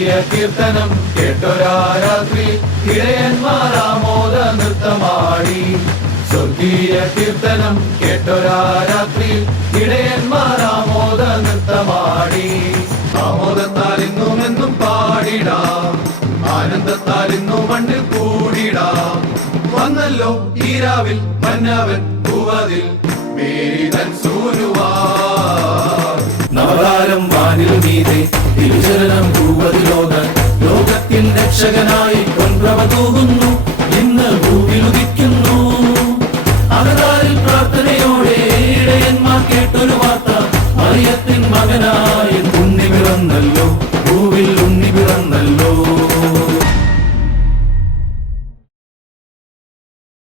സ്വർഗീയ കീർത്തനം കേട്ടൊരാ രാത്രി ഇടയന്മാരാമോദ നൃത്തമാടി. സ്വർഗീയ കീർത്തനം കേട്ടൊരാ രാത്രി ഇടയന്മാരാമോദ നൃത്തമാടി. ആമോദത്താൽ ഇന്നും എന്നും പാടിടാം, ആനന്ദത്താൽ ഇന്നും മണ്ണിൽ കൂടിടാം. വന്നല്ലോ ഈ രാവിൽ മന്നവൻ ഭൂവതിൽ മേരി തൻ സൂനുവാ. നവകാലം വാനിൽ മീതെ തിരുചരണം ഭൂവതിലോകാൻ ലോകത്തിൽ രക്ഷകനായി പൊൻപ്രഭ തൂകുന്നു. ഇന്ന് ഭൂവിലുദിക്കുന്നു അകതാരിൽ പ്രാർത്ഥനയോടെ ഇടയന്മാർ കേട്ടൊരു വാർത്ത. മറിയത്തിൻ മകനായ ഉണ്ണി പിറന്നല്ലോ, ഭൂവിൽ ഉണ്ണി പിറന്നല്ലോ.